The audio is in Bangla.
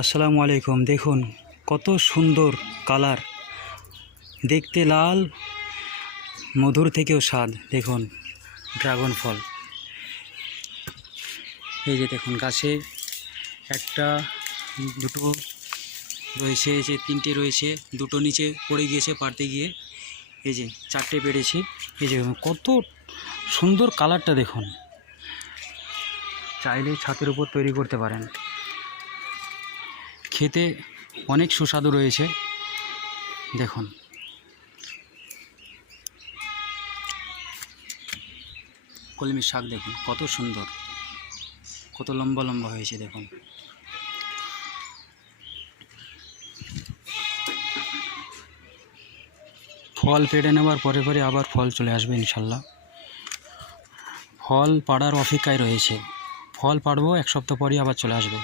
আসসালামু আলাইকুম। দেখুন কত সুন্দর কালার, দেখতে লাল, মধুর থেকেও স্বাদ। দেখুন ড্রাগন ফল, এই যে দেখুন গাছে একটা দুটো রয়েছে, এই যে তিনটে রয়েছে, দুটো নিচে পড়ে গিয়েছে পাড়তে গিয়ে, এই যে চারটে পেরেছি। এই যে কত সুন্দর কালারটা দেখুন, চাইলে ছাতের উপর তৈরি করতে পারেন। খেতে অনেক সুস্বাদু রয়েছে। দেখুন কলমি শাক, দেখুন কত সুন্দর, কত লম্বা লম্বা হয়েছে। দেখুন ফল পেড়ে নেওয়ার পরে পরে আবার ফল চলে আসবে ইনশাল্লাহ। ফল পাড়ার অপেক্ষায় রয়েছে, ফল পাড়বো, এক সপ্তাহ পরই আবার চলে আসবে।